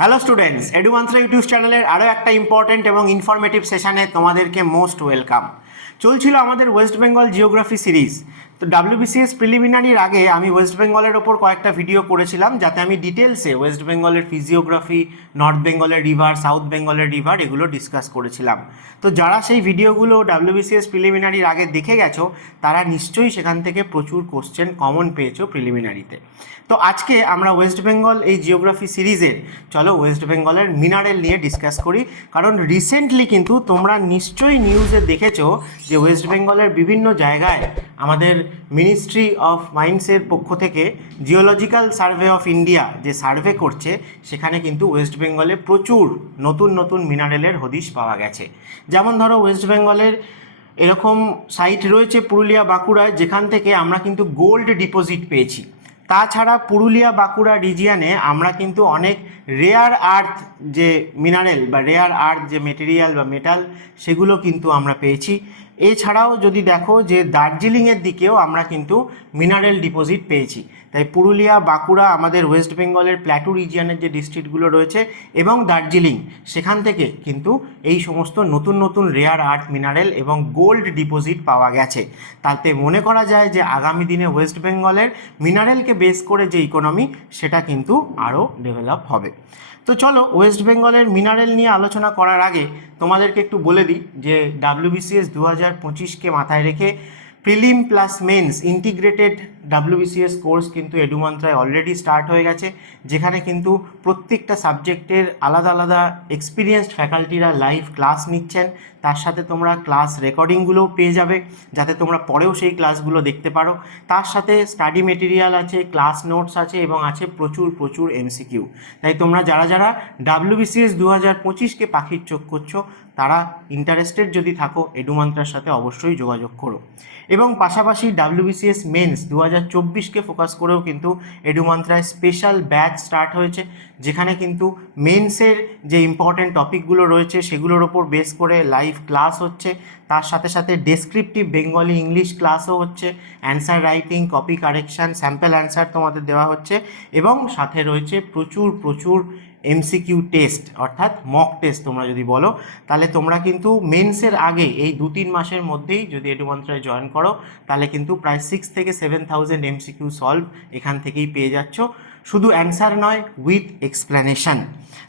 Hello students, এডুমান্ত্রা YouTube চ্যানেলের আরও একটা ইম্পর্টেন্ট এবং ইনফরমেটিভ সেশনে তোমাদেরকে মোস্ট ওয়েলকাম। চলছিল আমাদের ওয়েস্ট বেঙ্গল জিওগ্রাফি সিরিজ। তো ডাব্লিউবিসিএস প্রিলিমিনারির আগে আমি ওয়েস্ট বেঙ্গলের ওপর কয়েকটা ভিডিও করেছিলাম, যাতে আমি ডিটেলসে ওয়েস্ট বেঙ্গলের ফিজিওগ্রাফি, নর্থ বেঙ্গলের রিভার, সাউথ বেঙ্গলের রিভার এগুলো ডিসকাস করেছিলাম। তো যারা সেই ভিডিওগুলো ডাব্লিউবিসিএস প্রিলিমিনারির আগে দেখে গেছো, তারা নিশ্চয়ই সেখান থেকে প্রচুর কোশ্চেন কমন পেয়েছো প্রিলিমিনারিতে। তো আজকে আমরা ওয়েস্ট বেঙ্গল এই জিওগ্রাফি সিরিজের চলো ওয়েস্ট বেঙ্গলের মিনারেল নিয়ে ডিসকাস করি। কারণ রিসেন্টলি কিন্তু তোমরা নিশ্চয়ই নিউজে দেখেছো যে ওয়েস্ট বেঙ্গলের বিভিন্ন জায়গায় আমাদের মিনিস্ট্রি অফ মাইন্সের পক্ষ থেকে জিওলজিক্যাল সার্ভে অফ ইন্ডিয়া যে সার্ভে করছে, সেখানে কিন্তু ওয়েস্ট বেঙ্গলে প্রচুর নতুন নতুন মিনারেলের হদিশ পাওয়া গেছে। যেমন ধরো ওয়েস্ট বেঙ্গলের এরকম সাইট রয়েছে পুরুলিয়া বাঁকুড়ায়, যেখান থেকে আমরা কিন্তু গোল্ড ডিপোজিট পেয়েছি। তাছাড়া পুরুলিয়া বাঁকুড়া রিজিয়ানে আমরা কিন্তু অনেক রেয়ার আর্থ যে মিনারেল বা রেয়ার আর্থ যে মেটেরিয়াল বা মেটাল, সেগুলো কিন্তু আমরা পেয়েছি। এছাড়াও যদি দেখো যে দার্জিলিংয়ের দিকেও আমরা কিন্তু মিনারেল ডিপোজিট পেয়েছি। তাই পুরুলিয়া বাঁকুড়া আমাদের ওয়েস্ট বেঙ্গলের প্ল্যাটু রিজিয়নের যে ডিস্ট্রিক্টগুলো রয়েছে এবং দার্জিলিং, সেখান থেকে কিন্তু এই সমস্ত নতুন নতুন রেয়ার আর্থ মিনারেল এবং গোল্ড ডিপোজিট পাওয়া গেছে। তাতে মনে করা যায় যে আগামী দিনে ওয়েস্ট বেঙ্গলের মিনারেলকে বেস করে যে ইকোনমি, সেটা কিন্তু আরও ডেভেলপ হবে। তো চলো ওয়েস্ট বেঙ্গলের মিনারেল নিয়ে আলোচনা করার আগে তোমাদেরকে একটু বলে দিই যে ডাব্লিউবিসিএস 2025কে মাথায় রেখে prelim plus men's integrated WBCS course কিন্তু এডুমান্ত্রায় অলরেডি স্টার্ট হয়ে গেছে, যেখানে কিন্তু প্রত্যেকটা সাবজেক্টের আলাদা আলাদা এক্সপিরিয়েন্সড ফ্যাকাল্টিরা লাইভ ক্লাস নিচ্ছেন। তার সাথে তোমরা ক্লাস রেকর্ডিংগুলোও পেয়ে যাবে, যাতে তোমরা পরেও সেই ক্লাসগুলো দেখতে পারো। তার সাথে স্টাডি মেটেরিয়াল আছে, ক্লাস নোটস আছে এবং আছে প্রচুর প্রচুর এমসিকিউ। তাই তোমরা যারা যারা ডাব্লিউবিসিএস 2025কে পাখির চোখ করছো, তারা ইন্টারেস্টেড যদি থাকো, এডুমান্ত্রার সাথে অবশ্যই যোগাযোগ করো। এবং পাশাপাশি ডাব্লিউবিসিএস মেন্স 2024কে ফোকাস করেও কিন্তু এডুমান্ত্রায় স্পেশাল ব্যাচ স্টার্ট হয়েছে, যেখানে কিন্তু মেন্সের যে ইম্পর্টেন্ট টপিকগুলো রয়েছে সেগুলোর ওপর বেস করে লাইভ ক্লাস হচ্ছে। তার সাথে সাথে ডেসক্রিপটিভ বেঙ্গলি ইংলিশ ক্লাসও হচ্ছে, answer writing, copy correction, sample answer তোমাদের দেওয়া হচ্ছে এবং সাথে রয়েছে প্রচুর প্রচুর এমসিকিউ টেস্ট, অর্থাৎ মক টেস্ট তোমরা যদি বলো। তাহলে তোমরা কিন্তু মেন্সের আগে এই 2-3 মাসের মধ্যেই যদি এডুমান্ত্রায় জয়েন করো, তাহলে কিন্তু প্রায় 6 থেকে 7,000 এমসিকিউ সলভ এখান থেকেই পেয়ে যাচ্ছ, শুধু অ্যান্সার নয়, উইথ এক্সপ্লেনেশন।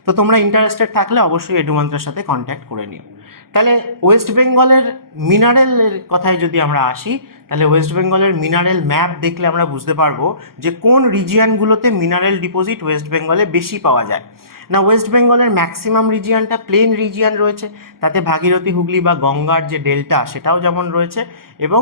তো তোমরা ইন্টারেস্টেড থাকলে অবশ্যই এডুমান্ত্রার সাথে কন্ট্যাক্ট করে নিও। তাহলে ওয়েস্ট বেঙ্গলের মিনারেলের কথায় যদি আমরা আসি, তাহলে ওয়েস্ট বেঙ্গলের মিনারেল ম্যাপ দেখলে আমরা বুঝতে পারবো যে কোন রিজিয়ানগুলোতে মিনারেল ডিপোজিট ওয়েস্ট বেঙ্গলে বেশি পাওয়া যায়। না, ওয়েস্ট বেঙ্গলের ম্যাক্সিমাম রিজিয়ানটা প্লেন রিজিয়ান রয়েছে, তাতে ভাগীরথী, হুগলি বা গঙ্গার যে ডেল্টা সেটাও যেমন রয়েছে। এবং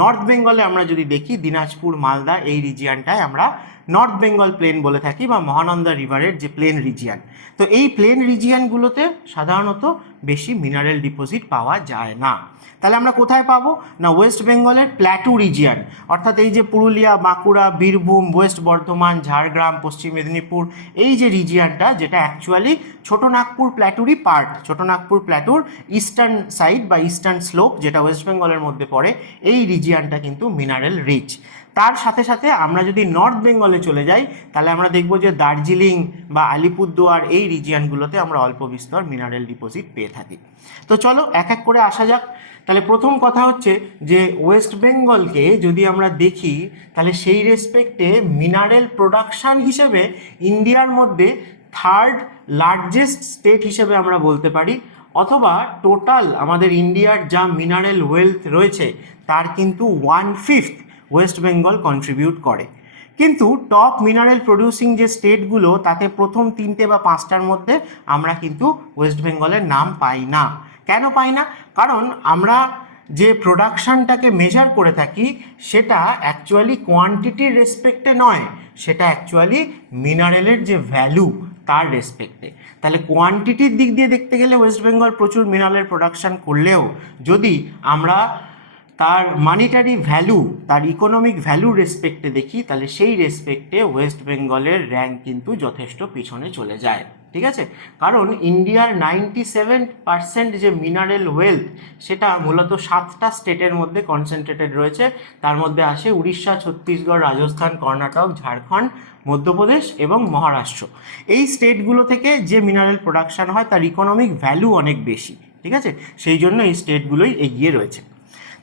নর্থ বেঙ্গলে আমরা যদি দেখি, দিনাজপুর, মালদা এই রিজিয়ানটায় আমরা নর্থ বেঙ্গল প্লেন বলে থাকি বা মহানন্দা রিভারের যে প্লেন রিজিয়ান। তো এই প্লেন রিজিয়ানগুলোতে সাধারণত বেশি মিনারেল ডিপোজিট পাওয়া যায় না। তাহলে আমরা কোথায় পাবো? না, ওয়েস্ট বেঙ্গলের প্ল্যাটু রিজিয়ান, অর্থাৎ এই যে পুরুলিয়া, বাঁকুড়া, বীরভূম, ওয়েস্ট বর্ধমান, ঝাড়গ্রাম, পশ্চিম মেদিনীপুর, এই যে রিজিয়ানটা, যেটা অ্যাকচুয়ালি ছোটো নাগপুর প্ল্যাটুরই পার্ট, ছোটো নাগপুর প্ল্যাটুর ইস্টার্ন সাইড বা ইস্টার্ন স্লোপ, যেটা ওয়েস্ট বেঙ্গলের মধ্যে পড়ে, এই রিজিয়ানটা কিন্তু মিনারেল রিচ। তার সাথে সাথে আমরা যদি নর্থ বেঙ্গলে চলে যাই, তাহলে আমরা দেখব যে দার্জিলিং বা আলিপুরদুয়ার এই রিজিয়ানগুলোতে আমরা অল্প বিস্তর মিনারেল ডিপোজিট পেয়ে থাকি। তো চলো এক এক করে আসা যাক। তাহলে প্রথম কথা হচ্ছে যে ওয়েস্ট বেঙ্গলকে যদি আমরা দেখি, তাহলে সেই রেসপেক্টে মিনারেল প্রোডাকশান হিসেবে ইন্ডিয়ার মধ্যে থার্ড লার্জেস্ট স্টেট হিসেবে আমরা বলতে পারি, অথবা টোটাল আমাদের ইন্ডিয়ার যা মিনারেল ওয়েলথ রয়েছে তার কিন্তু 1/5 ওয়েস্ট বেঙ্গল কন্ট্রিবিউট করে। কিন্তু টপ মিনারেল প্রডিউসিং যে স্টেটগুলো, তাতে প্রথম 3টে বা 5টার মধ্যে আমরা কিন্তু ওয়েস্ট বেঙ্গলের নাম পাই না। কেন পাই না? কারণ আমরা যে প্রোডাকশানটাকে মেজার করে থাকি, সেটা অ্যাকচুয়ালি কোয়ান্টিটির রেসপেক্টে নয়, সেটা অ্যাকচুয়ালি মিনারেলের যে ভ্যালু তার রেসপেক্টে। তাহলে কোয়ান্টিটির দিক দিয়ে দেখতে গেলে ওয়েস্ট বেঙ্গল প্রচুর মিনারেল প্রোডাকশান করলেও যদি আমরা তার মানিটারি ভ্যালু, তার ইকোনমিক ভ্যালু রেসপেক্টে দেখি, তাহলে সেই রেসপেক্টে ওয়েস্ট বেঙ্গলের র্যাঙ্ক কিন্তু যথেষ্ট পিছনে চলে যায়। ঠিক আছে, কারণ ইন্ডিয়ার 97% যে মিনারেল ওয়েলথ, সেটা মূলত 7টা স্টেটের মধ্যে কনসেন্ট্রেটেড রয়েছে। তার মধ্যে আসে উড়িষ্যা, ছত্তিশগড়, রাজস্থান, কর্ণাটক, ঝাড়খণ্ড মধ্যপ্রদেশ এবং মহারাষ্ট্র। এই স্টেটগুলো থেকে যে মিনারেল প্রোডাকশান হয় তার ইকোনমিক ভ্যালু অনেক বেশি, ঠিক আছে, সেই জন্য এই স্টেটগুলোই এগিয়ে রয়েছে।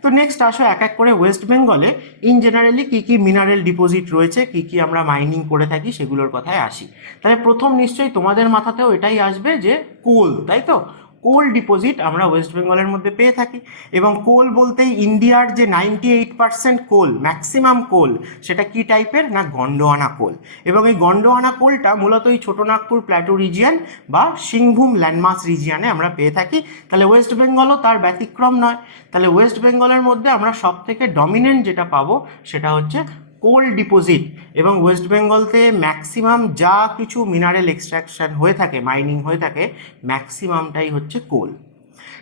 তো নেক্সট আসো এক এক করে ওয়েস্ট বেঙ্গলে ইন জেনারেলি কী কী মিনারেল ডিপোজিট রয়েছে, কী কী আমরা মাইনিং করে থাকি সেগুলোর কথায় আসি। তাহলে প্রথম নিশ্চয়ই তোমাদের মাথাতেও এটাই আসবে যে কোল, তাই তো? কোল ডিপোজিট আমরা ওয়েস্ট বেঙ্গলের মধ্যে পেয়ে থাকি, এবং কোল বলতেই ইন্ডিয়ার যে 98% কোল, ম্যাক্সিমাম কোল, সেটা কি টাইপের না গন্ডোয়ানা কোল। এবং এই গন্ডোয়ানা কোলটা মূলত এই ছোটোনাগপুর প্ল্যাটো রিজিয়ান বা সিংভূম ল্যান্ডমাস রিজিয়ানে আমরা পেয়ে থাকি। তাহলে ওয়েস্ট বেঙ্গলও তার ব্যতিক্রম নয়। তাহলে ওয়েস্ট বেঙ্গলের মধ্যে আমরা সব থেকে ডমিনেন্ট যেটা পাবো সেটা হচ্ছে কোল ডিপোজিট, এবং ওয়েস্ট বেঙ্গলতে ম্যাক্সিমাম যা কিছু মিনারেল এক্সট্রাকশন হয়ে থাকে, মাইনিং হয়ে থাকে, ম্যাক্সিমামটাই হচ্ছে কোল।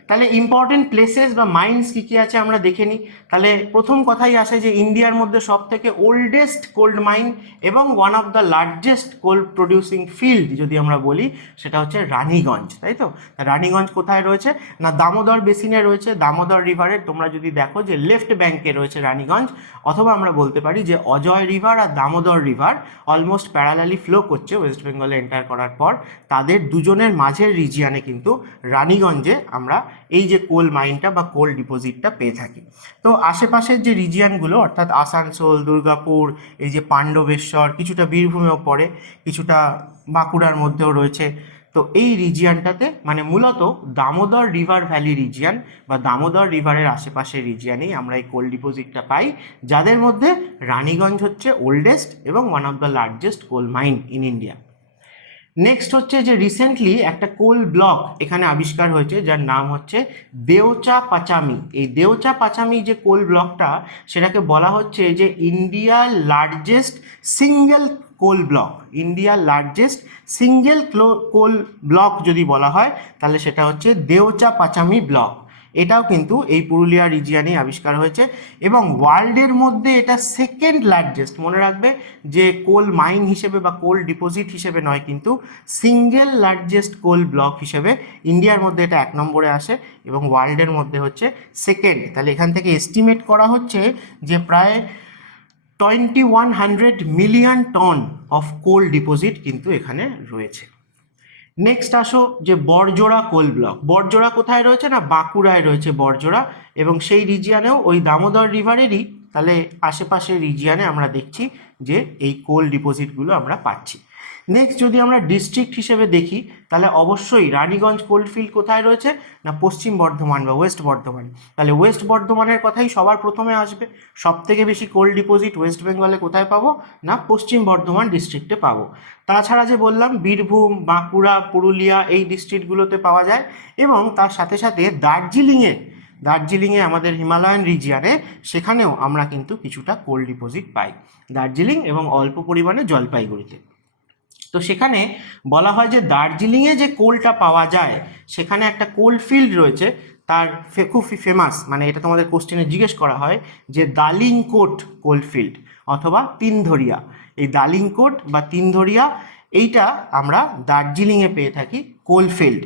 তাহলে ইম্পর্টেন্ট প্লেসেস বা মাইন্স কী কী আছে আমরা দেখে নিই। তাহলে প্রথম কথাই আসে যে ইন্ডিয়ার মধ্যে সব থেকে ওল্ডেস্ট কোল্ড মাইন এবং one of the largest coal producing field যদি আমরা বলি সেটা হচ্ছে রানীগঞ্জ, তাই তো? রানীগঞ্জ কোথায় রয়েছে না দামোদর বেসিনে রয়েছে, দামোদর রিভারের তোমরা যদি দেখো যে লেফট ব্যাঙ্কে রয়েছে রানীগঞ্জ, অথবা আমরা বলতে পারি যে অজয় রিভার আর Damodar river almost parallelly flow করছে ওয়েস্ট বেঙ্গলে এন্টার করার পর, তাদের দুজনের মাঝের রিজিয়ানে কিন্তু রানীগঞ্জে আমরা এই যে কোল মাইনটা বা কোল ডিপোজিটটা পেয়ে থাকি। তো আশেপাশের যে রিজিয়ানগুলো অর্থাৎ আসানসোল, দুর্গাপুর, এই যে পাণ্ডবেশ্বর, কিছুটা বীরভূমেও পড়ে, কিছুটা বাঁকুড়ার মধ্যেও রয়েছে। তো এই রিজিয়ানটাতে মানে মূলত দামোদর রিভার ভ্যালি রিজিয়ান বা দামোদর রিভারের আশেপাশের রিজিয়ানেই আমরা এই কোল ডিপোজিটটা পাই, যাদের মধ্যে রানীগঞ্জ হচ্ছে ওল্ডেস্ট এবং one of the largest coal mine in India. Next হচ্ছে যে রিসেন্টলি একটা কোল ব্লক এখানে আবিষ্কার হয়েছে যার নাম হচ্ছে দেওচা পাচামি। এই দেওচা পাচামি যে কোল ব্লকটা, সেটাকে বলা হচ্ছে যে ইন্ডিয়ার লার্জেস্ট সিঙ্গেল কোল ব্লক। ইন্ডিয়ার লার্জেস্ট সিঙ্গেল কোল ব্লক যদি বলা হয় তাহলে সেটা হচ্ছে দেওচা পাচামি ব্লক। এটাও কিন্তু এই পুরুলিয়া রিজিয়ানেই আবিষ্কার হয়েছে, এবং ওয়ার্ল্ডের মধ্যে এটা সেকেন্ড লার্জেস্ট। মনে রাখবে যে কোল মাইন হিসেবে বা কোল ডিপোজিট হিসেবে নয়, কিন্তু সিঙ্গেল লার্জেস্ট কোল ব্লক হিসেবে ইন্ডিয়ার মধ্যে এটা 1 নম্বরে আসে এবং ওয়ার্ল্ডের মধ্যে হচ্ছে সেকেন্ড। তাহলে এখান থেকে এস্টিমেট করা হচ্ছে যে প্রায় 2100 million ton of coal deposit কিন্তু এখানে রয়েছে। নেক্সট আসো যে বড়জোড়া কোল ব্লক। বড়জোড়া কোথায় রয়েছে না বাঁকুড়ায় রয়েছে বড়জোড়া, এবং সেই রিজিয়ানেও ওই দামোদর রিভারেরই তাহলে আশেপাশের রিজিয়ানে আমরা দেখছি যে এই কোল ডিপোজিটগুলো আমরা পাচ্ছি। নেক্সট যদি আমরা ডিস্ট্রিক্ট হিসেবে দেখি তাহলে অবশ্যই রানীগঞ্জ কোলফিল্ড কোথায় রয়েছে না পশ্চিম বর্ধমান বা ওয়েস্ট বর্ধমান। তাহলে ওয়েস্ট বর্ধমানের কথাই সবার প্রথমে আসবে। সব থেকে বেশি কোল ডিপোজিট ওয়েস্ট বেঙ্গলে কোথায় পাবো না পশ্চিম বর্ধমান ডিস্ট্রিক্টে পাবো। তাছাড়া যে বললাম বীরভূম, বাঁকুড়া, পুরুলিয়া এই ডিস্ট্রিক্টগুলোতে পাওয়া যায়, এবং তার সাথে সাথে দার্জিলিংয়ে আমাদের হিমালয়ান রিজিয়ানে সেখানেও আমরা কিন্তু কিছুটা কোল ডিপোজিট পাই, দার্জিলিং এবং অল্প পরিমাণে জলপাইগুড়িতে। তো সেখানে বলা হয় যে দার্জিলিংয়ে যে কোলটা পাওয়া যায় সেখানে একটা কোল ফিল্ড রয়েছে, তার খুব ফেমাস, মানে এটা তোমাদের কোশ্চেনে জিজ্ঞেস করা হয় যে দালিংকোট কোলফিল্ড অথবা তিনধরিয়া। এই দালিংকোট বা তিনধরিয়া এইটা আমরা দার্জিলিংয়ে পেয়ে থাকি কোলফিল্ড।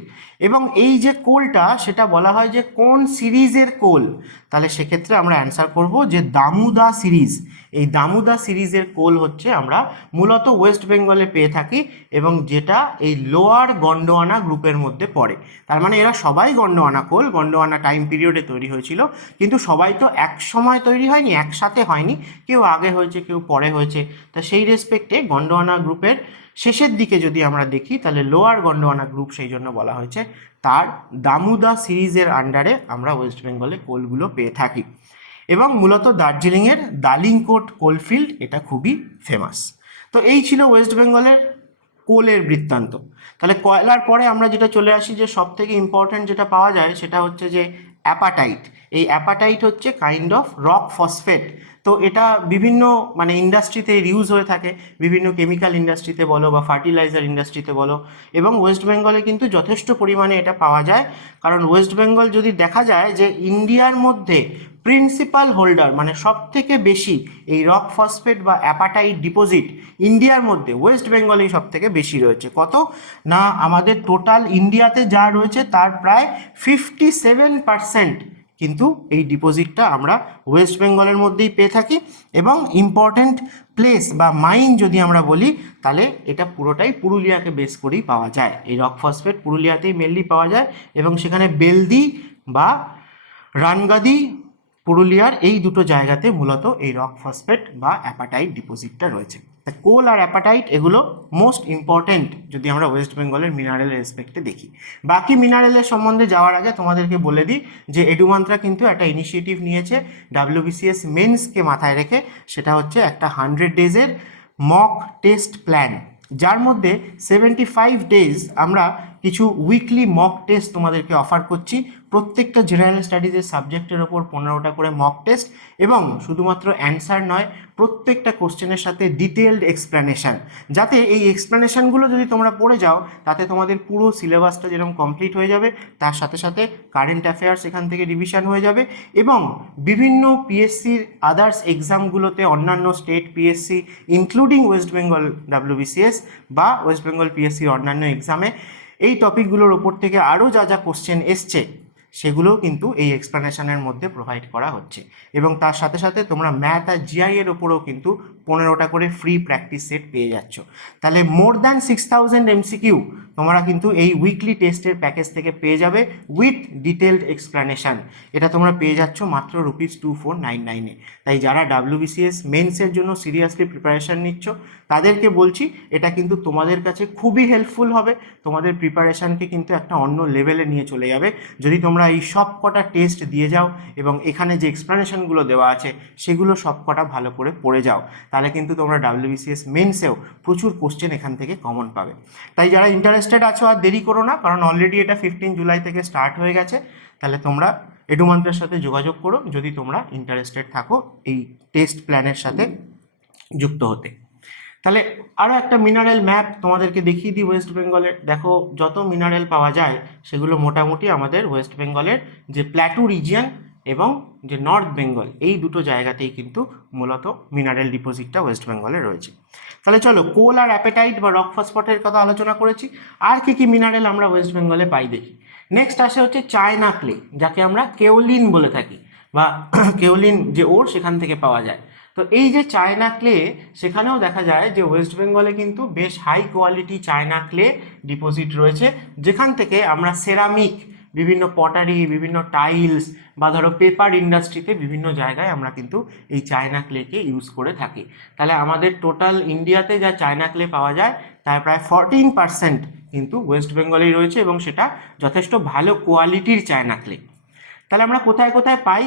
এবং এই যে কোলটা সেটা বলা হয় যে কোন সিরিজের কোল, তাহলে সেক্ষেত্রে আমরা অ্যান্সার করব যে দামুদা সিরিজ। এই দামুদা সিরিজের কোল হচ্ছে আমরা মূলত ওয়েস্ট বেঙ্গলে পেয়ে থাকি, এবং যেটা এই লোয়ার গন্ডোয়ানা গ্রুপের মধ্যে পড়ে। তার মানে এরা সবাই গন্ডোয়ানা কোল, গন্ডোয়ানা টাইম পিরিয়ডে তৈরি হয়েছিল, কিন্তু সবাই তো এক সময় তৈরি হয়নি, একসাথে হয়নি, কেউ আগে হয়েছে কেউ পরে হয়েছে। তা সেই রেসপেক্টে গন্ডোয়ানা গ্রুপের শেষের দিকে যদি আমরা দেখি তাহলে লোয়ার গন্ডোয়ানা গ্রুপ, সেই জন্য বলা হয়েছে তার দামুদা সিরিজের আন্ডারে আমরা ওয়েস্ট বেঙ্গলে কোলগুলো পেয়ে থাকি। এবং মূলত দার্জিলিংয়ের দালিংকোট কোলফিল্ড এটা খুবই ফেমাস। তো এই ছিল ওয়েস্ট বেঙ্গলের কোলের বৃত্তান্ত। তাহলে কয়লার পরে আমরা যেটা চলে আসি যে সব থেকে ইম্পর্ট্যান্ট যেটা পাওয়া যায় সেটা হচ্ছে যে অ্যাপাটাইট। এই অ্যাপাটাইট হচ্ছে কাইন্ড অফ রক ফসফেট। তো এটা বিভিন্ন মানে ইন্ডাস্ট্রিতে ইউজ হয়ে থাকে, বিভিন্ন কেমিক্যাল ইন্ডাস্ট্রিতে বলো বা ফার্টিলাইজার ইন্ডাস্ট্রিতে বলো, এবং ওয়েস্ট বেঙ্গলে কিন্তু যথেষ্ট পরিমাণে এটা পাওয়া যায়। কারণ ওয়েস্ট বেঙ্গল যদি দেখা যায় যে ইন্ডিয়ার মধ্যে প্রিন্সিপাল হোল্ডার মানে সব থেকে বেশি এই রক ফসফেট বা অ্যাপাটাইট ডিপোজিট ইন্ডিয়ার মধ্যে ওয়েস্ট বেঙ্গলেই সব থেকে বেশি রয়েছে। কত না আমাদের টোটাল ইন্ডিয়াতে যা রয়েছে তার প্রায় 57% কিন্তু এই ডিপোজিটটা আমরা ওয়েস্ট বেঙ্গলের মধ্যেই পেয়ে থাকি। এবং ইম্পর্ট্যান্ট প্লেস বা মাইন যদি আমরা বলি, তাহলে এটা পুরোটাই পুরুলিয়াকে বেস করেই পাওয়া যায়। এই রক ফসফেট পুরুলিয়াতেই মেনলি পাওয়া যায় এবং সেখানে বেলদি বা রানগাদি পুরুলিয়ার এই দুটো জায়গাতে মূলত এই রক ফসফেট বা অ্যাপাটাইট ডিপোজিটটা রয়েছে। তা কোল আর অ্যাপাটাইট এগুলো মোস্ট ইম্পর্ট্যান্ট যদি আমরা ওয়েস্ট বেঙ্গলের মিনারেলের রেসপেক্টে দেখি। বাকি মিনারেলের সম্বন্ধে যাওয়ার আগে তোমাদেরকে বলে দিই যে এডুমান্ত্রা কিন্তু একটা ইনিশিয়েটিভ নিয়েছে WBCS মেন্সকে মাথায় রেখে, সেটা হচ্ছে একটা 100 ডেজের মক টেস্ট প্ল্যান, যার মধ্যে 75 ডেজ আমরা কিছু উইকলি মক টেস্ট তোমাদেরকে অফার করছি। প্রত্যেকটা জেনারেল স্টাডিজের সাবজেক্টের ওপর 15টা করে মক টেস্ট, এবং শুধুমাত্র অ্যান্সার নয়, প্রত্যেকটা কোশ্চেনের সাথে ডিটেলড এক্সপ্লেনেশান, যাতে এই এক্সপ্লেনেশানগুলো যদি তোমরা পড়ে যাও তাতে তোমাদের পুরো সিলেবাসটা যেরকম কমপ্লিট হয়ে যাবে, তার সাথে সাথে কারেন্ট অ্যাফেয়ার্স এখান থেকে রিভিশন হয়ে যাবে, এবং বিভিন্ন পিএসসির আদার্স এক্সামগুলোতে অন্যান্য state PSC including waist Bengal WBCS বা ওয়েস্ট বেঙ্গল পিএসসির অন্যান্য এক্সামে এই টপিকগুলোর ওপর থেকে আরও যা যা কোশ্চেন এসছে সেগুলোও কিন্তু এই এক্সপ্লেনেশনের মধ্যে প্রোভাইড করা হচ্ছে। এবং তার সাথে সাথে তোমরা ম্যাথ আর জিআই এর ওপরেও কিন্তু 15টা করে ফ্রি প্র্যাকটিস সেট পেয়ে যাচ্ছ। তাহলে মোর দ্যান 6000 MCQ তোমরা কিন্তু এই উইকলি টেস্টের প্যাকেজ থেকে পেয়ে যাবে উইথ ডিটেলড এক্সপ্লেনেশান। এটা তোমরা পেয়ে যাচ্ছ মাত্র ₹2499-এ। তাই যারা WBCS মেন্সের জন্য সিরিয়াসলি প্রিপারেশান নিচ্ছ তাদেরকে বলছি, এটা কিন্তু তোমাদের কাছে খুবই হেল্পফুল হবে, তোমাদের প্রিপারেশানকে কিন্তু একটা অন্য লেভেলে নিয়ে চলে যাবে যদি তোমরা এই সব কটা টেস্ট দিয়ে যাও এবং এখানে যে এক্সপ্লেনেশনগুলো দেওয়া আছে সেগুলো সব কটা ভালো করে পড়ে যাও। তাহলে কিন্তু তোমরা WBCS মেন্সেও প্রচুর কোশ্চেন এখান থেকে কমন পাবে। তাই যারা ইন্টারেস্টেড আছো আর দেরি করো না, কারণ অলরেডি এটা 15 জুলাই থেকে স্টার্ট হয়ে গেছে। তাহলে তোমরা এডুমান্ত্রার সাথে যোগাযোগ করো যদি তোমরা ইন্টারেস্টেড থাকো এই টেস্ট প্ল্যানের সাথে যুক্ত হতে। তাহলে আরও একটা মিনারেল ম্যাপ তোমাদেরকে দেখিয়ে দিই ওয়েস্ট বেঙ্গলের। দেখো, যত মিনারেল পাওয়া যায় সেগুলো মোটামুটি আমাদের ওয়েস্ট বেঙ্গলের যে প্ল্যাটু রিজিয়ন এবং যে নর্থ বেঙ্গল, এই দুটো জায়গাতেই কিন্তু মূলত মিনারেল ডিপোজিটটা ওয়েস্ট বেঙ্গলে রয়েছে। তাহলে চলো, কোল আর অ্যাপেটাইট বা রক ফসফেটের কথা আলোচনা করেছি, আর কি কি মিনারেল আমরা ওয়েস্ট বেঙ্গলে পাই দেখি। নেক্সট আসে হচ্ছে চায়না ক্লে, যাকে আমরা কেওলিন বলে থাকি, বা কেওলিন যে ওর সেখান থেকে পাওয়া যায়। তো এই যে চায়না ক্লে, সেখানেও দেখা যায় যে ওয়েস্ট বেঙ্গলে কিন্তু বেশ high quality china clay deposit রয়েছে, যেখান থেকে আমরা সেরামিক, বিভিন্ন পটারি, বিভিন্ন টাইলস বা ধরো পেপার ইন্ডাস্ট্রিতে বিভিন্ন জায়গায় আমরা কিন্তু এই চায়না ক্লেকে ইউজ করে থাকি। তাহলে আমাদের টোটাল ইন্ডিয়াতে যা চায়না ক্লে পাওয়া যায় তার প্রায় 14% কিন্তু ওয়েস্ট বেঙ্গলেই রয়েছে, এবং সেটা যথেষ্ট ভালো কোয়ালিটির চায়না ক্লে। তাহলে আমরা কোথায় কোথায় পাই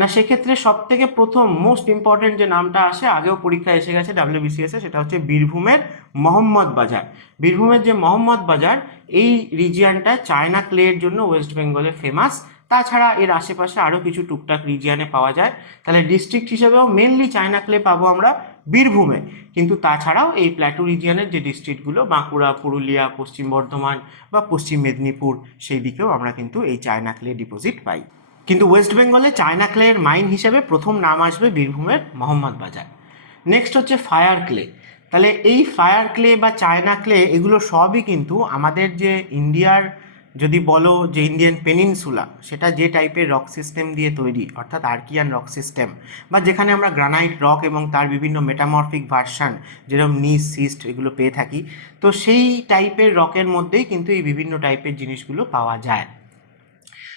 না, সেক্ষেত্রে সব থেকে প্রথম মোস্ট ইম্পর্টেন্ট যে নামটা আসে, আগেও পরীক্ষা এসে গেছে WBCS-এ, সেটা হচ্ছে বীরভূমের মহম্মদ বাজার। বীরভূমের যে মহম্মদ বাজার, এই রিজিয়নটা চায়না ক্লের জন্য ওয়েস্ট বেঙ্গলে ফেমাস। তাছাড়া এর আশেপাশে আরও কিছু টুকটাক রিজিয়নে পাওয়া যায়। তাহলে ডিস্ট্রিক্ট হিসেবেও মেনলি চায়না ক্লে পাবো আমরা বীরভূমে, কিন্তু তাছাড়াও এই প্ল্যাটু রিজিয়নের যে ডিস্ট্রিক্টগুলো বাঁকুড়া, পুরুলিয়া, পশ্চিম বর্ধমান বা পশ্চিম মেদিনীপুর, সেই দিকেও আমরা কিন্তু এই চায়না ক্লে ডিপোজিট পাই। কিন্তু ওয়েস্ট বেঙ্গলে চায়না ক্লের মাইন হিসেবে প্রথম নাম আসবে বীরভূমের মহম্মদ বাজার। নেক্সট হচ্ছে ফায়ার ক্লে। তাহলে এই ফায়ার ক্লে বা চায়না ক্লে এগুলো সবই কিন্তু আমাদের যে ইন্ডিয়ার, যদি বলো যে ইন্ডিয়ান পেনিনসুলা, সেটা যে টাইপের রক সিস্টেম দিয়ে তৈরি, অর্থাৎ আর্কিয়ান রক সিস্টেম, বা যেখানে আমরা গ্রানাইট রক এবং তার বিভিন্ন মেটামরফিক ভার্সান যেরকম নিস, সিস্ট এগুলো পেয়ে থাকি, তো সেই টাইপের রকের মধ্যেই কিন্তু এই বিভিন্ন টাইপের জিনিসগুলো পাওয়া যায়।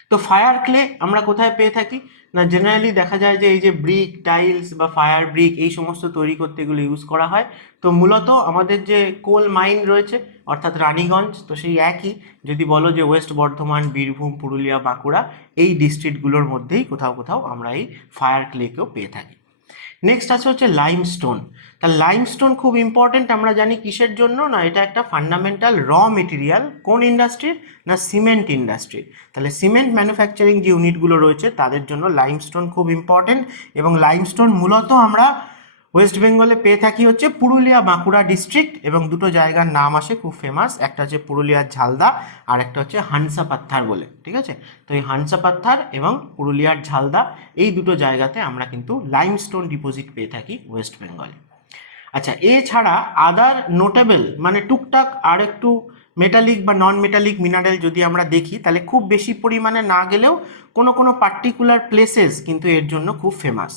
তো ফায়ার ক্লে আমরা কোথায় পেয়ে থাকি না, জেনারেলি দেখা যায় যে এই যে ব্রিক, টাইলস বা ফায়ার ব্রিক, এই সমস্ত তৈরি করতে এগুলো ইউজ করা হয়। তো মূলত আমাদের যে কোল মাইন রয়েছে অর্থাৎ রানীগঞ্জ, তো সেই একই, যদি বলো যে ওয়েস্ট বর্ধমান, বীরভূম, পুরুলিয়া, বাঁকুড়া, এই ডিস্ট্রিক্টগুলোর মধ্যেই কোথাও কোথাও আমরা এই ফায়ার ক্লেকেও পেয়ে থাকি। নেক্সট আছে হচ্ছে লাইমস্টোন। তা লাইমস্টোন খুব ইম্পর্টেন্ট, আমরা জানি কিসের জন্য না, এটা একটা ফান্ডামেন্টাল র মেটেরিয়াল কোন ইন্ডাস্ট্রির না, সিমেন্ট ইন্ডাস্ট্রির। তাহলে সিমেন্ট ম্যানুফ্যাকচারিং যে ইউনিটগুলো রয়েছে তাদের জন্য লাইমস্টোন খুব ইম্পর্টেন্ট, এবং লাইমস্টোন মূলত আমরা ওয়েস্ট বেঙ্গলে পেয়ে থাকি হচ্ছে পুরুলিয়া, বাঁকুড়া ডিস্ট্রিক্ট, এবং দুটো জায়গার নাম আসে খুব ফেমাস, একটা হচ্ছে পুরুলিয়ার ঝালদা আর একটা হচ্ছে হানসা পাত্থার বলে, ঠিক আছে। তো এই হানসা পাত্থার এবং পুরুলিয়ার ঝালদা, এই দুটো জায়গাতে আমরা কিন্তু লাইমস্টোন ডিপোজিট পেয়ে থাকি ওয়েস্ট বেঙ্গলে। আচ্ছা, এছাড়া আদার নোটেবল মানে টুকটাক আর একটু মেটালিক বা নন মেটালিক মিনারেল যদি আমরা দেখি তাহলে খুব বেশি পরিমাণে না গেলেও কোনো কোনো পার্টিকুলার প্লেসেস কিন্তু এর জন্য খুব ফেমাস।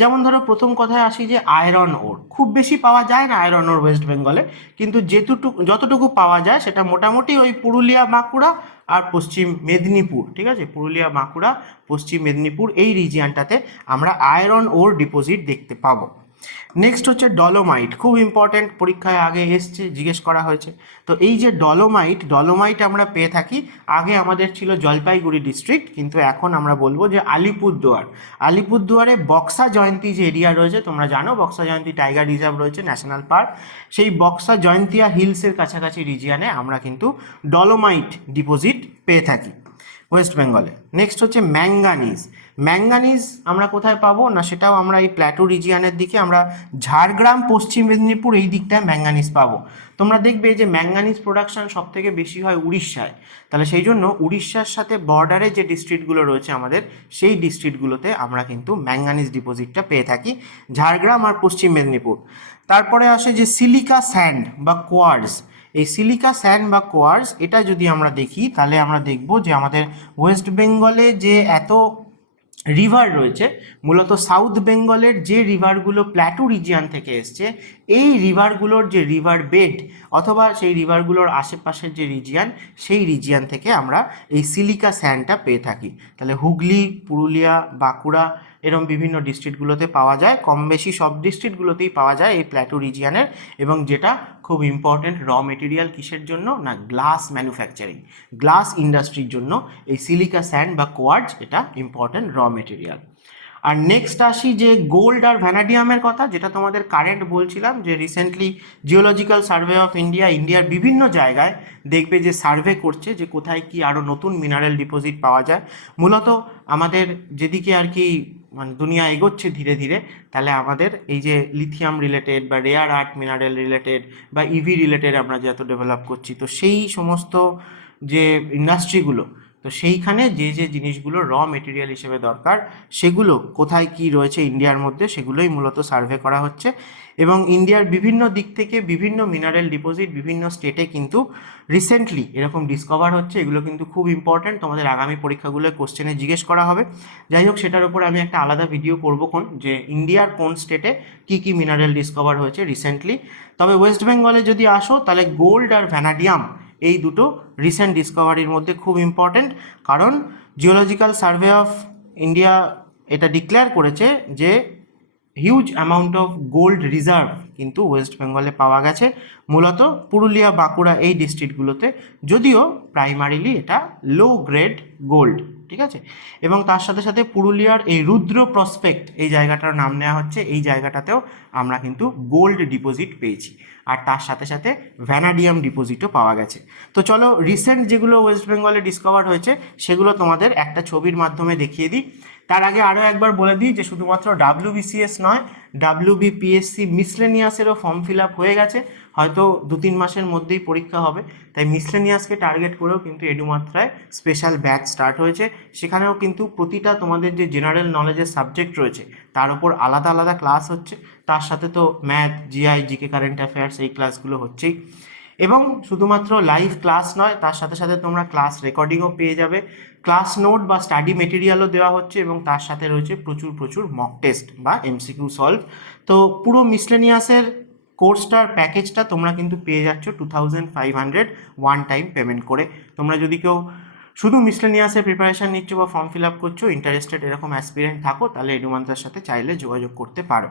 যেমন ধরো প্রথম কথায় আসি যে আয়রন ওর খুব বেশি পাওয়া যায় না আয়রন ওর ওয়েস্ট বেঙ্গলে, কিন্তু যতটুকু পাওয়া যায় সেটা মোটামুটি ওই পুরুলিয়া, বাঁকুড়া আর পশ্চিম মেদিনীপুর, ঠিক আছে, পুরুলিয়া, বাঁকুড়া, পশ্চিম মেদিনীপুর এই রিজিয়নটাতে আমরা আয়রন ওর ডিপোজিট দেখতে পাবো। নেক্সট হচ্ছে ডলোমাইট, খুব ইম্পর্ট্যান্ট, পরীক্ষায় আগে এসছে, জিজ্ঞেস করা হয়েছে। তো এই যে ডলোমাইট আমরা পেয়ে থাকি, আগে আমাদের ছিল জলপাইগুড়ি ডিস্ট্রিক্ট, কিন্তু এখন আমরা বলবো যে আলিপুরদুয়ারে বক্সা জয়ন্তী যে এরিয়া রয়েছে, তোমরা জানো বক্সা জয়ন্তী টাইগার রিজার্ভ রয়েছে, ন্যাশনাল পার্ক, সেই বক্সা জয়ন্তিয়া হিলসের কাছাকাছি রিজিয়নে আমরা কিন্তু ডলোমাইট ডিপোজিট পেয়ে থাকি ওয়েস্ট বেঙ্গলে। নেক্সট হচ্ছে ম্যাঙ্গানিজ আমরা কোথায় পাবো না, সেটাও আমরা এই প্ল্যাটো রিজিয়নের দিকে, আমরা ঝাড়গ্রাম, পশ্চিম মেদিনীপুর এই দিকটায় ম্যাঙ্গানিজ পাবো। তোমরা দেখবে যে ম্যাঙ্গানিজ প্রোডাকশন সব থেকে বেশি হয় উড়িষ্যায়, তাহলে সেই জন্য উড়িষ্যার সাথে বর্ডারে যে ডিস্ট্রিক্টগুলো রয়েছে আমাদের, সেই ডিস্ট্রিক্টগুলোতে আমরা কিন্তু ম্যাঙ্গানিজ ডিপোজিটটা পেয়ে থাকি, ঝাড়গ্রাম আর পশ্চিম মেদিনীপুর। তারপরে আসে যে সিলিকা স্যান্ড বা কোয়ার্স, এই সিলিকা স্যান্ড বা কোয়ার্স এটা যদি আমরা দেখি তাহলে আমরা দেখব যে আমাদের ওয়েস্ট বেঙ্গলে যে এত রিভার রয়েছে, মূলত সাউথ বেঙ্গলের যে রিভারগুলো প্ল্যাটু রিজিয়ন থেকে এসছে, এই রিভারগুলোর যে রিভার বেড অথবা সেই রিভারগুলোর আশেপাশের যে রিজিয়ন, সেই রিজিয়ন থেকে আমরা এই সিলিকা স্যান্ডটা পেয়ে থাকি। তাহলে হুগলি, পুরুলিয়া, বাঁকুড়া এরকম বিভিন্ন ডিস্ট্রিক্টগুলোতে পাওয়া যায়, কম বেশি সব ডিস্ট্রিক্টগুলোতেই পাওয়া যায় এই প্ল্যাটু রিজিয়নের, এবং যেটা খুব ইম্পর্টেন্ট র মেটেরিয়াল কিসের জন্য না, গ্লাস ম্যানুফ্যাকচারিং, গ্লাস ইন্ডাস্ট্রির জন্য এই সিলিকা স্যান্ড বা কোয়ার্টজ এটা ইম্পর্টেন্ট র মেটেরিয়াল। আর নেক্সট আসি যে গোল্ড আর ভ্যানাডিয়ামের কথা, যেটা তোমাদের কারেন্ট বলছিলাম যে রিসেন্টলি জিওলজিক্যাল সার্ভে অফ ইন্ডিয়ার বিভিন্ন জায়গায় দেখবে যে সার্ভে করছে যে কোথায় কি আরও নতুন মিনারেল ডিপোজিট পাওয়া যায়। মূলত আমাদের যেদিকে আর কি মানে দুনিয়া এগোচ্ছে ধীরে ধীরে, তাহলে আমাদের এই যে লিথিয়াম রিলেটেড বা রেয়ার আর্থ মিনারেল রিলেটেড বা ইভি রিলেটেড আমরা যে এত ডেভেলপ করছি, তো সেই সমস্ত যে ইন্ডাস্ট্রিগুলো, তো সেইখানে যে যে জিনিসগুলো র মেটেরিয়াল হিসেবে দরকার, সেগুলো কোথায় কি রয়েছে ইন্ডিয়ার মধ্যে, সেগুলোই মূলত সার্ভে করা হচ্ছে। এবং ইন্ডিয়ার বিভিন্ন দিক থেকে বিভিন্ন মিনারেল ডিপোজিট বিভিন্ন স্টেটে কিন্তু রিসেন্টলি এরকম ডিসকভার হচ্ছে। এগুলো কিন্তু খুব ইম্পর্ট্যান্ট, তোমাদের আগামী পরীক্ষাগুলোয় কোশ্চেনে জিজ্ঞেস করা হবে। যাই হোক, সেটার উপরে আমি একটা আলাদা ভিডিও করবো যে ইন্ডিয়ার কোন স্টেটে কী কী মিনারেল ডিসকভার হয়েছে রিসেন্টলি। তবে ওয়েস্ট বেঙ্গলে যদি আসো তাহলে গোল্ড আর ভ্যানাডিয়াম এই দুটো রিসেন্ট ডিসকভারির মধ্যে খুব ইম্পর্ট্যান্ট, কারণ জিওলজিক্যাল সার্ভে অফ ইন্ডিয়া এটা ডিক্লেয়ার করেছে যে huge amount of gold reserve কিন্তু ওয়েস্ট বেঙ্গলে পাওয়া গেছে, মূলত পুরুলিয়া, বাঁকুড়া এই ডিস্ট্রিক্টগুলোতে, যদিও প্রাইমারিলি এটা লো গ্রেড গোল্ড, ঠিক আছে। এবং তার সাথে সাথে পুরুলিয়ার এই রুদ্র প্রসপেক্ট এই জায়গাটার নাম নেওয়া হচ্ছে, এই জায়গাটাতেও আমরা কিন্তু গোল্ড ডিপোজিট পেয়েছি, আর তার সাথে সাথে ভ্যানাডিয়াম ডিপোজিটও পাওয়া গেছে। তো চলো রিসেন্ট যেগুলো ওয়েস্ট বেঙ্গলে ডিসকভার হয়েছে সেগুলো তোমাদের একটা ছবির মাধ্যমে দেখিয়ে দিই। তার আগে আরও একবার বলে দিই যে শুধুমাত্র WBCS নয়, WBPSC মিসলেনিয়াসেরও ফর্ম ফিল আপ হয়ে গেছে, হয়তো 2-3 মাসের মধ্যেই পরীক্ষা হবে, তাই মিসলেনিয়াসকে টার্গেট করেও কিন্তু এডুমাত্রায় স্পেশাল ব্যাচ স্টার্ট হয়েছে। সেখানেও কিন্তু প্রতিটা তোমাদের যে জেনারেল নলেজের সাবজেক্ট রয়েছে তার উপর আলাদা আলাদা ক্লাস হচ্ছে, তার সাথে তো math, GI, GK, current affairs এই ক্লাসগুলো হচ্ছেই। এবং শুধুমাত্র লাইভ ক্লাস নয়, তার সাথে সাথে তোমরা ক্লাস রেকর্ডিংও পেয়ে যাবে, ক্লাস নোট বা স্টাডি মেটেরিয়ালও দেওয়া হচ্ছে, এবং তার সাথে রয়েছে প্রচুর মক টেস্ট বা MCQ সলভ। তো পুরো মিসলেনিয়াসের কোর্সটার প্যাকেজটা তোমরা কিন্তু পেয়ে যাচ্ছ 2500 ওয়ান টাইম পেমেন্ট করে। তোমরা যদি কেউ শুধু মিসলেনিয়াসের প্রিপারেশান নিচ্ছ বা ফর্ম ফিল আপ করছো, ইন্টারেস্টেড এরকম অ্যাসপিরেন্ট থাকো, তাহলে এডুমান্ত্রার সাথে চাইলে যোগাযোগ করতে পারো।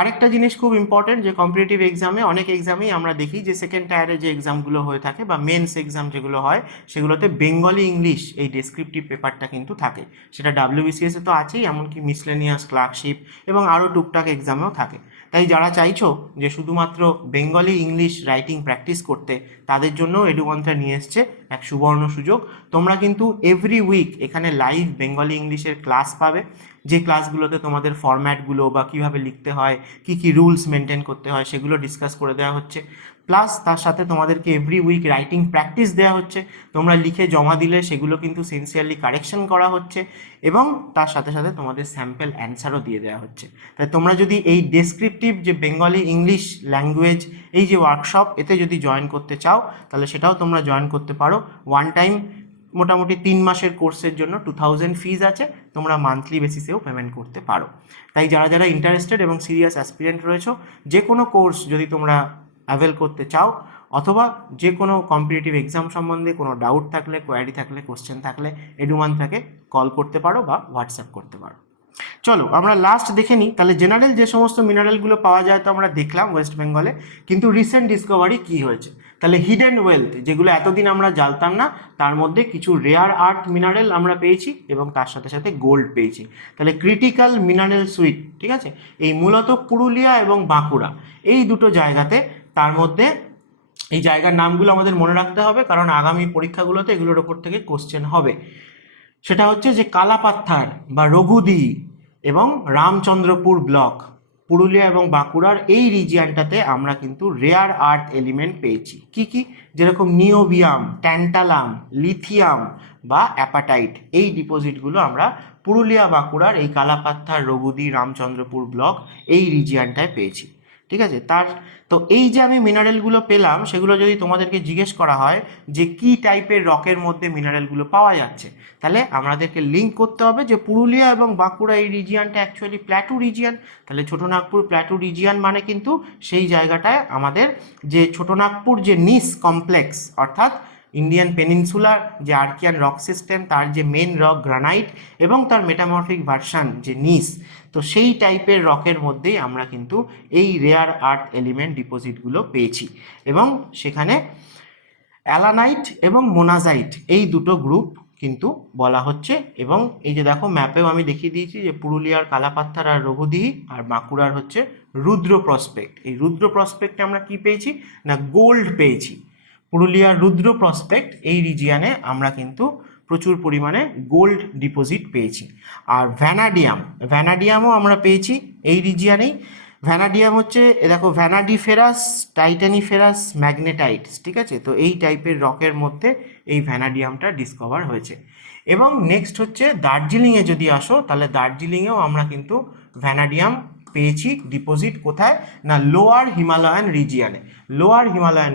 আরেকটা জিনিস খুব ইম্পর্টেন্ট, যে কম্পিটিটিভ এক্সামে অনেক এক্সামেই আমরা দেখি যে সেকেন্ড টায়ারে যে এক্সামগুলো হয়ে থাকে বা মেন্স এক্সাম যেগুলো হয়, সেগুলোতে বেঙ্গলি ইংলিশ এই ডেসক্রিপটিভ পেপারটা কিন্তু থাকে। সেটা WBCS-এ তো আছেই, এমনকি মিসলেনিয়াস, ক্লার্কশিপ এবং আরও টুকটাক এক্সামেও থাকে। তাই যারা চাইছো যে শুধুমাত্র বেঙ্গলি ইংলিশ রাইটিং প্র্যাকটিস করতে, তাদের জন্য এডুমান্ত্রা নিয়ে এসছে এক সুবর্ণ সুযোগ। তোমরা কিন্তু এভরি উইক এখানে লাইভ বেঙ্গলি ইংলিশের ক্লাস পাবে, যে ক্লাসগুলোতে তোমাদের ফরম্যাটগুলো বা কীভাবে লিখতে হয়, কী কী রুলস মেনটেন করতে হয় সেগুলো ডিসকাস করে দেওয়া হচ্ছে। প্লাস তার সাথে তোমাদেরকে এভরি উইক রাইটিং প্র্যাকটিস দেওয়া হচ্ছে, তোমরা লিখে জমা দিলে সেগুলো কিন্তু সিনসিয়ারলি কারেকশন করা হচ্ছে, এবং তার সাথে সাথে তোমাদের স্যাম্পল অ্যান্সারও দিয়ে দেওয়া হচ্ছে। তাই তোমরা যদি এই ডেসক্রিপটিভ যে বেঙ্গলি ইংলিশ ল্যাঙ্গুয়েজ এই যে ওয়ার্কশপ, এতে যদি জয়েন করতে চাও তাহলে সেটাও তোমরা জয়েন করতে পারো। ওয়ান টাইম মোটামুটি 3 মাসের কোর্সের জন্য 2000 ফিজ আছে, তোমরা মান্থলি বেসিসেও পেমেন্ট করতে পারো। তাই যারা যারা ইন্টারেস্টেড এবং সিরিয়াস অ্যাসপিরেন্ট রয়েছো, যে কোনো কোর্স যদি তোমরা অ্যাভেল করতে চাও, অথবা যে কোনো কম্পিটিটিভ এক্সাম সম্বন্ধে কোনো ডাউট থাকলে, কোয়ারি থাকলে, কোশ্চেন থাকলে এডুমান্ত্রাকে কল করতে পারো বা হোয়াটসঅ্যাপ করতে পারো। চলো আমরা লাস্ট দেখে নিই। তাহলে জেনারেল যে সমস্ত মিনারেলগুলো পাওয়া যায় তো আমরা দেখলাম ওয়েস্ট বেঙ্গলে, কিন্তু রিসেন্ট ডিসকভারি কী হয়েছে? তাহলে হিডেন ওয়েলথ, যেগুলো এতদিন আমরা জানতাম না, তার মধ্যে কিছু রেয়ার আর্থ মিনারেল আমরা পেয়েছি এবং তার সাথে সাথে গোল্ড পেয়েছি। তাহলে ক্রিটিক্যাল মিনারেল সুইট, ঠিক আছে, এই মূলত পুরুলিয়া এবং বাঁকুড়া এই দুটো জায়গাতে। তার মধ্যে এই জায়গার নামগুলো আমাদের মনে রাখতে হবে, কারণ আগামী পরীক্ষাগুলোতে এগুলোর ওপর থেকে কোশ্চেন হবে। সেটা হচ্ছে যে কালাপাত্থার বা রঘুদি এবং রামচন্দ্রপুর ব্লক, পুরুলিয়া এবং বাঁকুড়ার এই রিজিয়ানটাতে আমরা কিন্তু রেয়ার আর্থ এলিমেন্ট পেয়েছি। কি কি? যেরকম নিওবিয়াম, ট্যান্টালাম, লিথিয়াম বা অ্যাপাটাইট, এই ডিপোজিটগুলো আমরা পুরুলিয়া বাঁকুড়ার এই কালাপাত্থার, রঘুদি, রামচন্দ্রপুর ব্লক এই রিজিয়ানটায় পেয়েছি। ঠিক আছে, তো এই যে আমি মিনারেলগুলো পেলাম, সেগুলো যদি তোমাদেরকে জিজ্ঞেস করা হয় যে কি টাইপের রকের মধ্যে মিনারেলগুলো পাওয়া যাচ্ছে, তাহলে আমাদেরকে লিঙ্ক করতে হবে যে পুরুলিয়া এবং বাঁকুড়া এই রিজিয়ানটা অ্যাকচুয়ালি প্ল্যাটু রিজিয়ান। তাহলে ছোটনাগপুর প্ল্যাটু রিজিয়ান মানে কিন্তু সেই জায়গাটায় আমাদের যে ছোটনাগপুর যে নিস কমপ্লেক্স, অর্থাৎ ইন্ডিয়ান পেনিনসুলার যে আর্কিয়ান রক সিস্টেম, তার যে মেন রক গ্রানাইট এবং তার মেটামরফিক ভার্সান যে নিস, তো সেই টাইপের রকের মধ্যেই আমরা কিন্তু এই রেয়ার আর্থ এলিমেন্ট ডিপোজিটগুলো পেয়েছি। এবং সেখানে অ্যালানাইট এবং মোনাজাইট এই দুটো গ্রুপ কিন্তু বলা হচ্ছে। এবং এই যে দেখো ম্যাপেও আমি দেখিয়ে দিয়েছি যে পুরুলিয়ার কালাপাত্থার আর রঘুদিহি, আর বাঁকুড়ার হচ্ছে রুদ্র প্রসপেক্ট। এই রুদ্র প্রসপেক্টে আমরা কি পেয়েছি না গোল্ড পেয়েছি। পুরুলিয়ার রুদ্র প্রসপেক্ট এই রিজিয়ানে আমরা কিন্তু প্রচুর পরিমাণে গোল্ড ডিপোজিট পেয়েছি। আর ভ্যানাডিয়ামও আমরা পেয়েছি এই রিজিয়ানেই। ভ্যানাডিয়াম হচ্ছে দেখো ভ্যানাডিফেরাস, টাইটানিফেরাস, ম্যাগনেটাইটস, ঠিক আছে, তো এই টাইপের রকের মধ্যে এই ভ্যানাডিয়ামটা ডিসকভার হয়েছে। এবং নেক্সট হচ্ছে দার্জিলিংয়ে যদি আসো, তাহলে দার্জিলিংয়েও আমরা কিন্তু ভ্যানাডিয়াম পেয়েছি ডিপোজিট। কোথায় না লোয়ার হিমালয়ান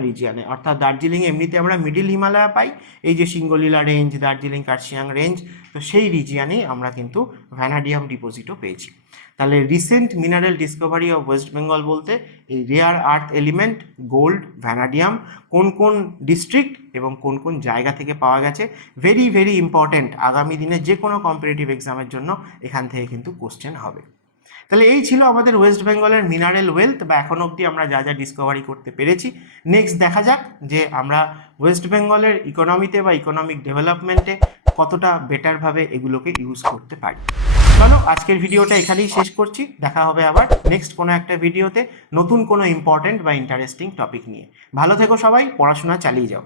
রিজিয়ানে, অর্থাৎ দার্জিলিংয়ে এমনিতে আমরা মিডিল হিমালয়া পাই, এই যে সিঙ্গলীলা রেঞ্জ, দার্জিলিং কার্শিয়াং রেঞ্জ, তো সেই রিজিয়ানেই আমরা কিন্তু ভ্যানাডিয়াম ডিপোজিটও পেয়েছি। তাহলে recent mineral Discovery of West Bengal বলতে এই rare earth element gold, vanadium কোন কোন ডিস্ট্রিক্ট এবং কোন কোন জায়গা থেকে পাওয়া গেছে, ভেরি ভেরি ইম্পর্ট্যান্ট। আগামী দিনে যে কোনো কম্পিটিটিভ এক্সামের জন্য এখান থেকে কিন্তু কোশ্চেন হবে। তাহলে এই ছিল আমাদের ওয়েস্ট বেঙ্গলের মিনারেল ওয়েলথ, বা এখন অবধি আমরা যা যা ডিসকভারি করতে পেরেছি। নেক্সট দেখা যাক যে আমরা ওয়েস্ট বেঙ্গলের ইকোনমিতে বা ইকোনমিক ডেভেলপমেন্টে কতটা বেটারভাবে এগুলোকে ইউজ করতে পারি। চলো আজকের ভিডিওটা এখানেই শেষ করছি, দেখা হবে আবার নেক্সট কোনো একটা ভিডিওতে নতুন কোনো ইম্পর্টেন্ট বা ইন্টারেস্টিং টপিক নিয়ে। ভালো থেকো সবাই, পড়াশোনা চালিয়ে যাও।